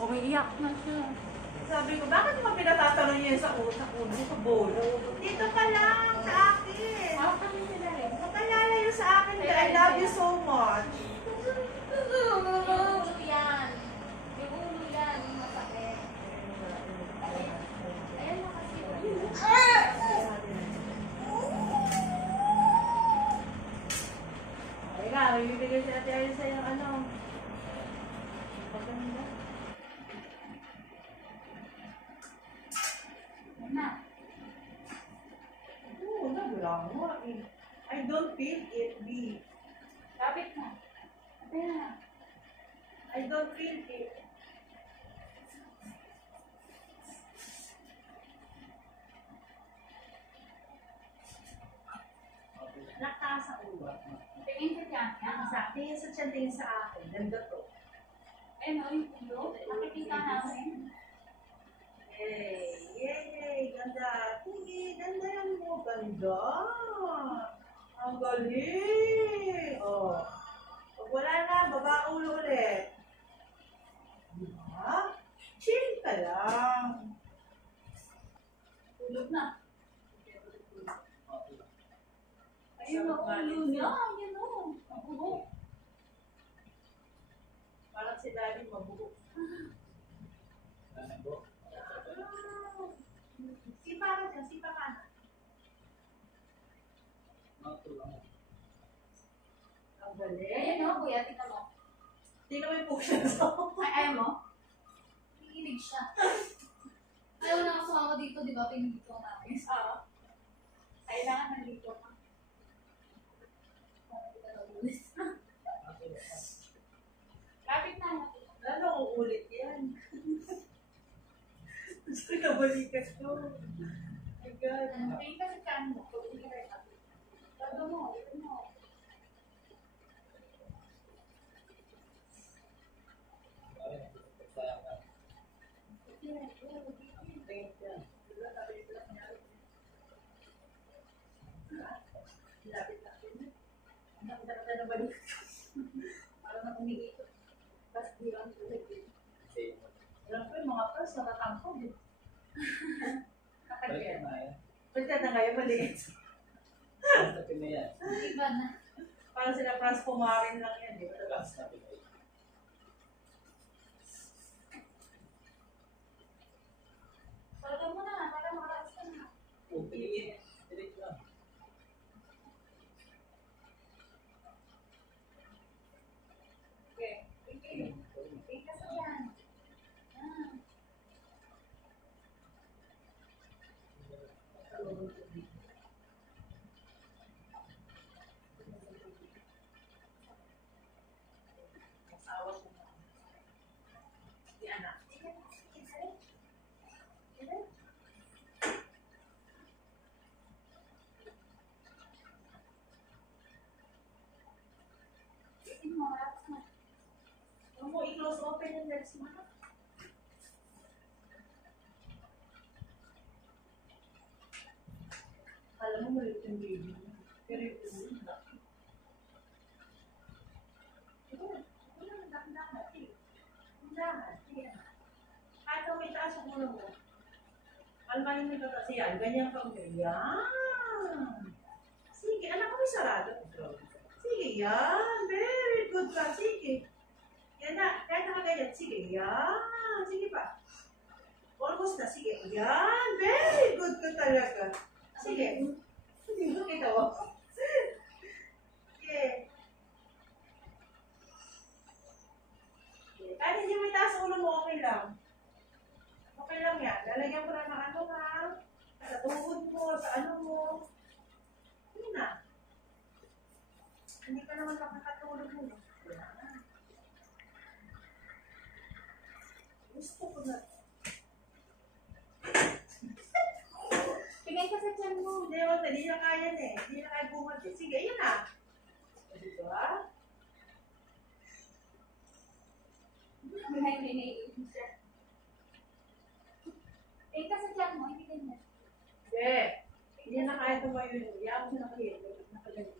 Umiiyak na siya. Sabi ko, bakit mo pinatatanong niya sa ulo, sa bowl? Dito ka lang, sa akin. Huwag ka lalayo sa akin, I love you so much. Yung ulo yan. Yung ulo yan, yung masakit. Ayan na kasi. Ay nga, may bibigay si Ate Ayun sa'yo, ano? Pagkanda. Na. Oo, wala mo. I don't feel it, B. Kapit na. Ayan na. I don't feel it. Nakataas sa ulo. Tingin sa tiyan. Tingin sa tiyan, tingin sa akin. Ganda to. Ayun o, yung ulo. Nakikita namin. Yay! Ganda! Tingin! Ganda yan mo! Ganda! Ang galing! Oh. Pag wala na, baba ulo ulit. Diba? Chill ka lang. Tulog na. Ayun o, ulo niya. Ayun o. Mabuhok. Parang si Daddy mabuhok. Sipa ka dyan, sipa ka na. Ang galing. Ayun o, kuya. Tingnan mo. Tingnan mo yung puso mo. Ayaw mo? Nakikinig siya. Ayaw na nga sumama dito, di ba? Pinigito namin. Oo. Kailangan nandito ka. Kapit na. Lalo uulit yan. Gusto ka balikan ko. My God. Tingin ka sa tiyan mo. Tingin ka rin natin. Lado mo. Ito mo. Parang umiikot. Tapos di lang ulit. Alam ko yung mga pers, natatangkod. Kakagyan. Pagka na ngayon, maliit. Iba na. Parang sila pras pumarin lang yan. Di ba? Talaga mo na. Para makaraas ka na. Okay. Tingin ka sa tiyan. Ah. Asawa ko na. Si anak. Tingin mo. Relax na. Huwag mo i-close open yung legs mo. Alam mo, maliit yung baby mo. Pero yung ulo, laki. Kahit kung may taas ang ulo mo, almahin mo ito kasi yan. Ganyan kang ganyan. Sige, anak ko may sarado. Sige, yan. Very good ka. Sige. Yan na. Kahit nakaganyan. Sige, yan. Sige pa. Almost na. Sige. Yan. Very good ka talaga. Sige. Sige, kita mo. Sige. Kahit hindi may taas ulo mo, okay lang. Okay lang yan. Lalagyan ko lang ng ano ha. Sa tuhod mo, sa ano mo. Yun na. Hindi ka naman makakatulog mo. Gusto ko na. Tingin ka sa tiyan mo. Hindi, wala. Hindi na kaya eh. Hindi na kaya bumag eh. Sige, yun na. Dito ha. May naiiin siya. Tingin ka sa tiyan mo. Hindi ganyan. Hindi. Hindi na kaya tumayo yun. Iyan mo siya nakahit. Nakaganyan.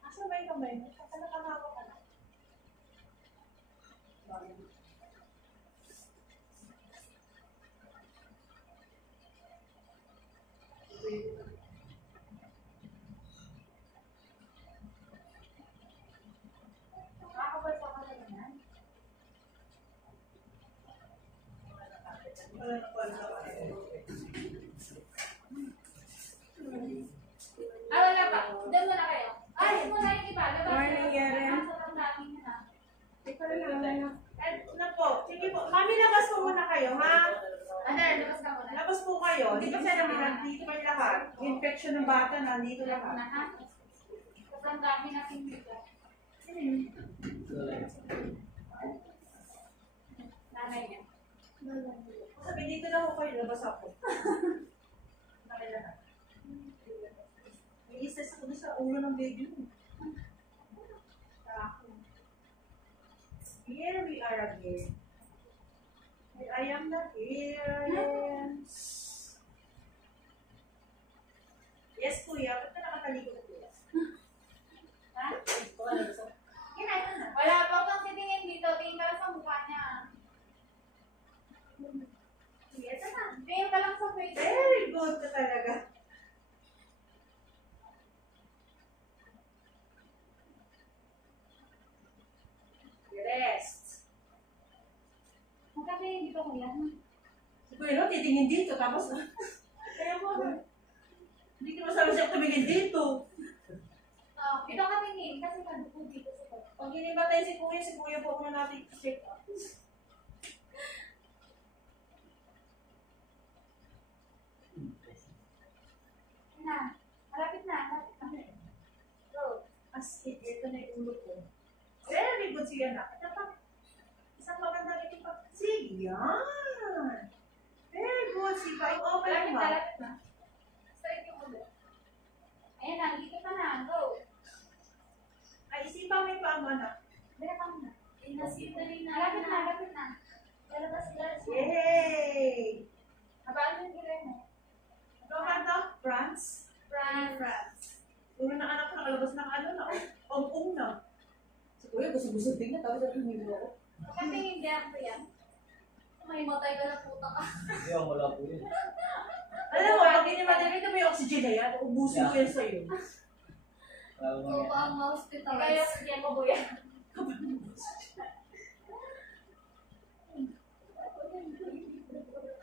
Asa ba ikaw? kamay mo. Saka nakahawak ka na. Nakakabasa ka na naman. Ah, wala pa. Diyan muna kayo. Ay, muna yung iba. Labas. Morning, Yaren. Ang sarap namin yun, ha? Ikaw na. Na po. Sige po. Mami, labas po muna kayo, ha? Ano, labas ka muna. Labas po kayo. Dito sa namin, nandito kayo lahat. Infection ng bata, nandito lahat. Na, ha? Sobrang dami natin dito. Nanay niya. Sabi, dito lang ako kayo, labas ako. Nakilahat. May isa-isa ko sa ulo ng baby mo. Here we are again. I am not here. Yes, kuya. Ba't ka nakatalikod, kuya? Ha? Kinain na. Wala pa akong titingin dito. Tingin ka lang sa mukha niya. Yes, na. Tingin ka lang sa face. Very good ka talaga. Rest. Magkatingin dito kuya. Si Kuya Ro, titingin dito, tapos kaya mo, hindi ko masabi siya tumingin dito. Dito ka tingin kasi nadupo dito sa to. Pag hinimatay si Kuya po muna natin check up. Na. Malapit na. Malapit na. Go. As in, ito na yung ulo ko. Very good siya na. Ito pa. Isang maganda rin pa. Sige, yan. Very good. Sige, open Malapit mo. na. Malapit na. Straight yung ulo. Ayan na. Dito ka na. Go. Ay, isipan mo yung paa mo na. Dito ka muna. Malapit na. Malapit na. Lalabas sila. Yay! Habaan yung gilay mo. Ito ka to? France? France. Puro na anak ko nakalabas ng ano na. Ong-ong na. Si Kuya, gusto-gusto din na. Tapos sabi mo ako. Pagkatingin diyan ko yan. May matay ka na puta ka. Hindi ako wala po yun. Alam mo, pag hinimatay mo yung oxygen na yan, ubusin ko yan sa'yo. So, ang hospital. Kaya yan mo buya.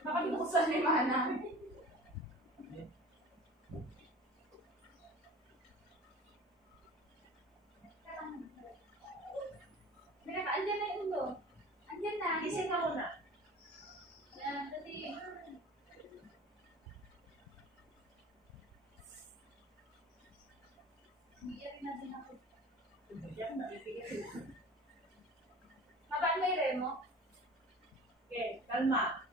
Nakalimutan ni Mana. Andyan na yung ulo. Andyan na. Gising ka muna. Yan, kasi... Hindi rin na din ako. Yan, nakikigil. Mabaan may remo? Okay, kalma.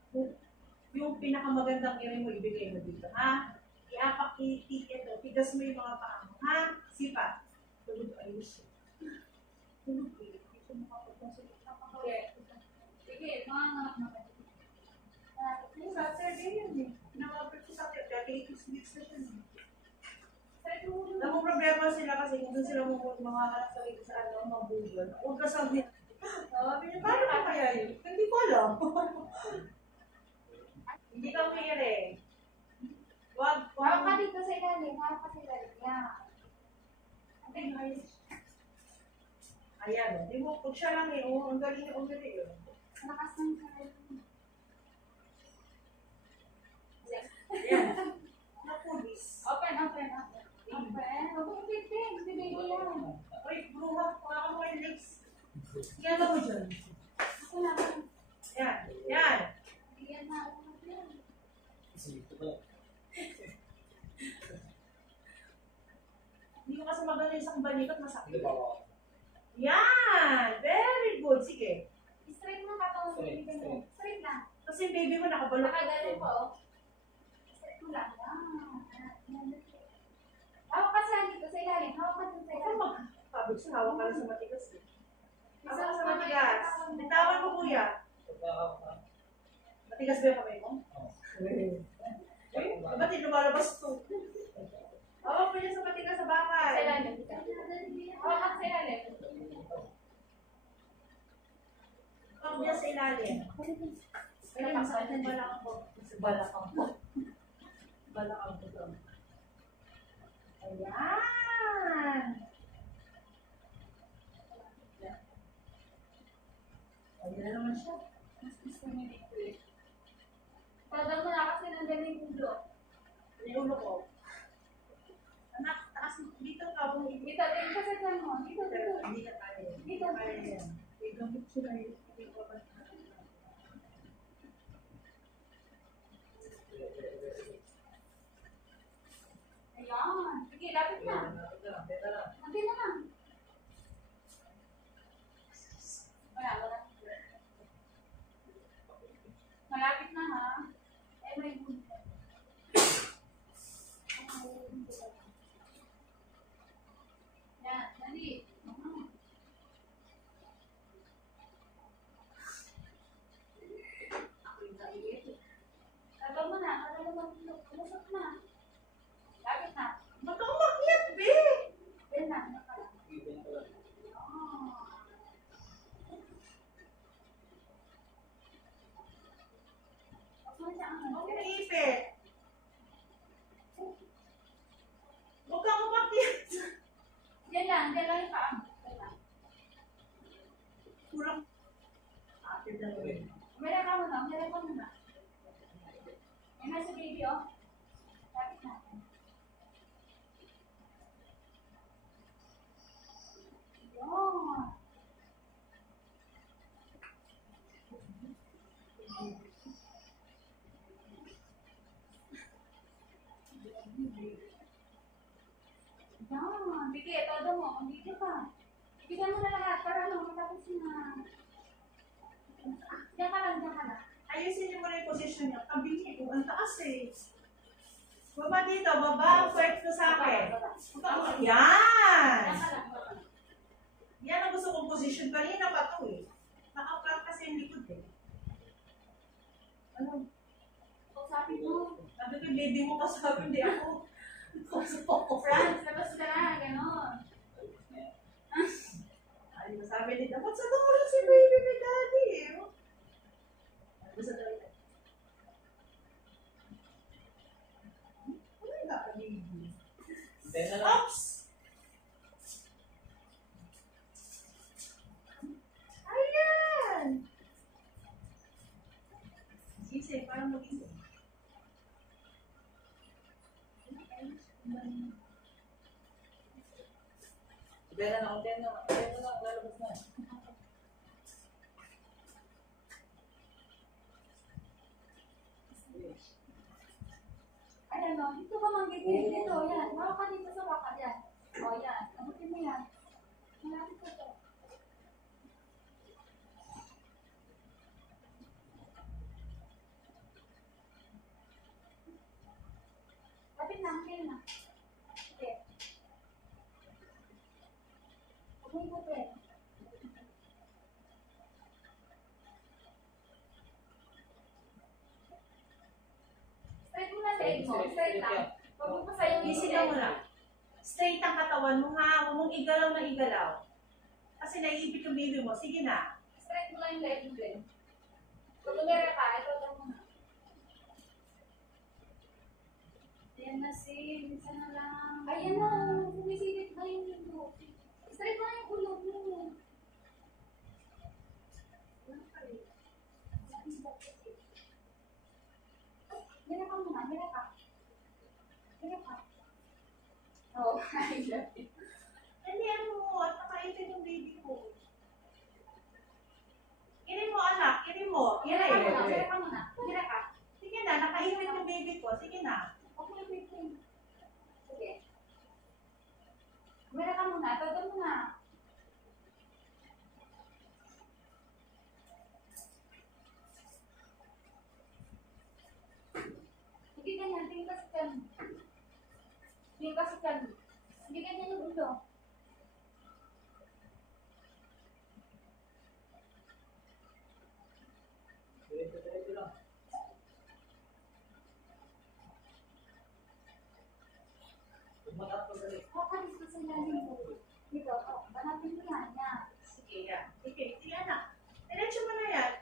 Yung pinakamagandang ire mo, ibigay mo dito, ha? Iapak, ito. Tigas mo yung mga paa mo, ha? Sipa. Tulog ayos. Tulog ayos. Ito mo kapag Sige, mga anak na kayo. Yung Saturday yun eh. Pinaka-birth ko Saturday. Dati 8 weeks na siya. Namang problema sila kasi kung doon sila mga anak sa sa ano, mabugan. Huwag ka sabi. Sabi niya, paano ka kaya yun? Hindi ko alam. Hindi ka umiire. Huwag. Hawak ka dito sa ilalim. Hawak ka sa ilalim. Yan. Ayan, di mo, pag siya lang eh, ang galing niya umiri yun. Lakas ng ilalim. Ayan. Napulis. Open. Open. Huwag mong pitin. Bibig ko yan. Uy, bruha, wala ka mga legs. Yan mo dyan. Ako lang. Yan, yan. Bigyan na ako ng yan. Sige ko. Hindi ko kasi maganda yung isang balikot, masakit. Hindi pa ako. Yan! Very good. Sige. Straight na katawan mo. Straight, Bibigyan mo. Straight na. Kasi yung baby mo nakabalok. Nakagano ko. Straight mo lang. Hawak ka sa dito sa ilalim. Hawak ka dun sa Ako ilalim. magpabig sa hawak ka lang sa matigas eh. Hawak ka sa matigas. Bitawan mo kuya. Matigas ba yung kamay mo? Uy, ba't yung lumalabas ito? Hawak mo niya sa matigas sa Sa bakal. ilalim. Hawak ka Huwag dyan sa ilalim. Kaya masakit ng balakang po. Balakang po. Balakang po to. Ayan. Ayan na naman siya. Mas gusto niya dito eh. Tagal mo na kasi nandun yung ulo. Yung ulo ko. Anak, taas dito ka. Dito, dito kasi dyan mo. Dito, dito. Hindi ka kaya. Dito. Kaya yan. May gamot sila yun. Ayan. Sige, lapit na. Nanti na lang. Wala, wala. Malapit na ha. Eh, may bunta. Yan, dali. Tagal mo na, tagal mo na. Kumusok na. Lapit na. Ba't ka umakyat, be? Yan na, nakala. Even ko lang. Huwag ka naipit. Huwag kang umakyat. Yan lang yung paa mo. Yan lang. Kurang. Atin na rin. Meron ka muna, meron ka muna. Yan na si baby, oh. Lapit natin. Yan. Yan. Bigi, todo mo. Bigi ka. Bigyan mo na lahat para ano, matapos na. Diyan ka lang, diyan ka lang. Ayusin niyo muna yung position niyo. Tabi niyo. Ang taas eh. Baba dito. Baba. Pwede ko sa akin. Huwag kang umakyat. Yan! Diyan ka lang, diyan ka lang. Yan ang gusto kong position. Kanina pa to eh. Naka-flat kasi yung likod eh. Ano? Kausapin mo. Sabi ko, baby mo pa sabi, hindi ako. Franz, labas ka na, gano'n. Ay, sabi ni dapat sa dulo si baby ni daddy eh. Sabi sa dulo. Ano yung dapat baby? Then na lang. Oops! Ayan! Gising, parang magising. Then na lang. Then na lang. Then na lang. Lalabas na. Ayan o, dito ka manggigil. Dito, yan. Mara ka dito sa baka, yan. O, yan. Abutin mo yan. Malapit ka to. Lapit na, kaya na. Okay. Huwag mo ikutin. Straight mo na leg mo. Straight lang. Huwag mo pasayang Easy lang muna. Straight ang katawan mo ha. Huwag mong igalaw na igalaw. Kasi naiipit yung baby mo. Sige na. Straight mo lang yung leg mo din. Pag lumera ka, ito lang muna. Ayan na si, minsan na lang. Ayan na, sumisilip na yung ulo. Straight mo lang yung ulo mo. Mira ka muna, mira ka. Mira ka. Oh, I love it. Ganyan mo. At nakaitin yung baby ko. Irin mo anak. Irin mo. Mira ka muna, Irin. mira ka muna. Mira ka. Sige na. Nakahirin yung baby ko. Sige na. Okay, wait, wait. Sige. Mira ka muna, todo muna. Sige ganyan, tingin ka sa tiyan mo. Tingin ka sa tiyan mo. Hindi ganyan yung ulo. Diretso lang. Tumatak ko dali. Kakalis ka sa ilalim mo. Dito, banapin mo yan, yan. Sige yan. Sige. Sige anak. Diretso mo na yan.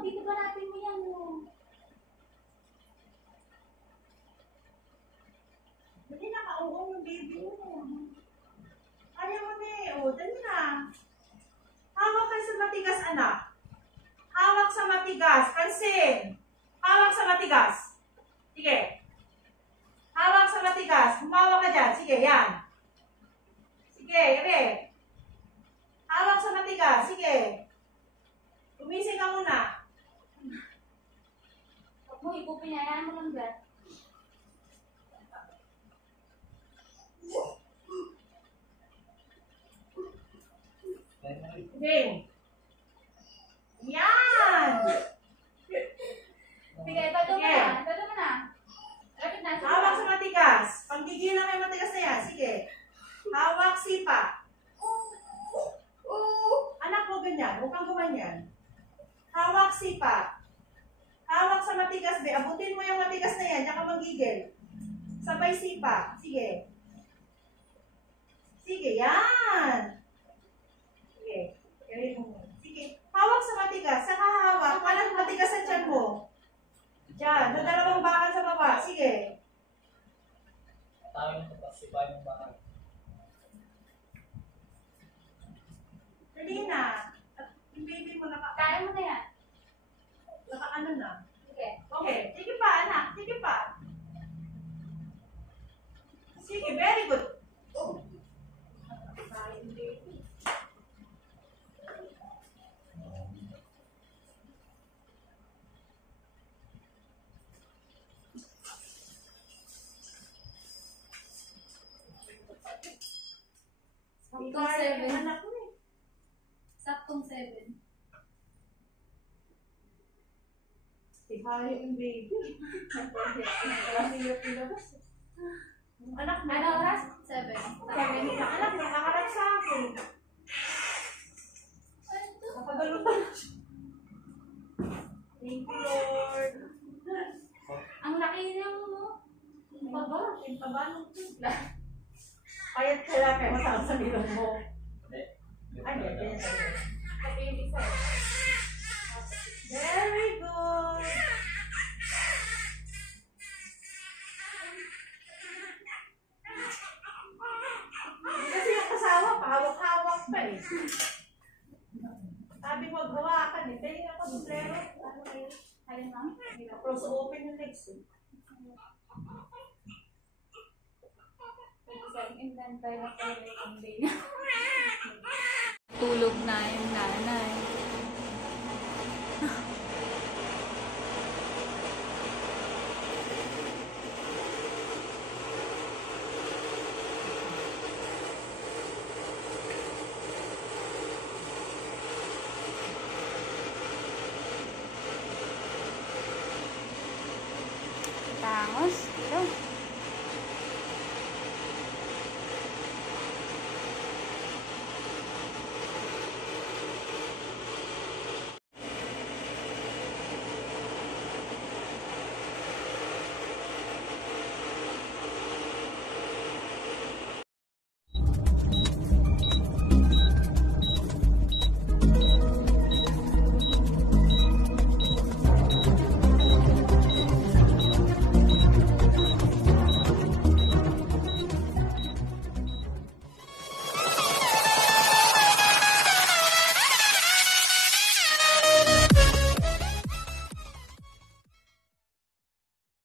dito ba natin mo yan, oh. Hindi nakauong yung baby mo. Kaya mo na eh. O, dali na. Hawak ka sa matigas, anak. Hawak sa matigas. Pansin. Hawak sa matigas. Sige. Hawak sa matigas. Humawak ka dyan. Sige, yan. Sige, gabi. Hawak sa matigas. Sige. Gumising ka muna. Huwag mo, ipupin niya. Yan mo lang dyan. Game. Yan! Sige, todo mo Sige. na. Todo mo na. Lapit na. Hawak sa matigas. Paggigilan mo yung matigas na yan. Sige. Hawak, sipa. Anak mo ganyan. Huwag kang gumanyan. Hawak, sipa. Hawak sa matigas, be. Abutin mo yung matigas na yan. Diyan ka magigil. Sabay sipa. Sige. Sige, yan. Sige. Carry mo. Sige. Hawak sa matigas. Saka hawak. Walang matigas sa tiyan mo. Diyan. Sa dalawang bakal sa baba. Sige. Tawin mo ito, sipahin mo bakal. Dali na. At yung baby mo Kaya mo na yan. naka-ano na. Sige. Okay. Sige pa, anak. Sige pa. Sige, very good. Oh. Nakakain, baby. Saktong Ikaw, 7. anak mo eh. Saktong 7. Ihari yung baby. Ang hirap ilabas. Anak mo. Ano oras? 7. Anak, nakaharap sa akin. Nakagalutan na siya. Thank you, Lord. Ang laki niya mo. Yung paba. Yung paba nung tula. Payat ka lang kayo masama sa bilong mo. Hindi. Ay, hindi. Baby sa. Very good. Kasi yung kasawa, pahawak-hawak pa eh. Sabi mo, hawakan eh. Dahil ako sombrero. Ano kayo? Halin lang. Close open yung legs eh. Inventay na tayo yung day niya. Tulog na yung nanay. Tangos. Ito.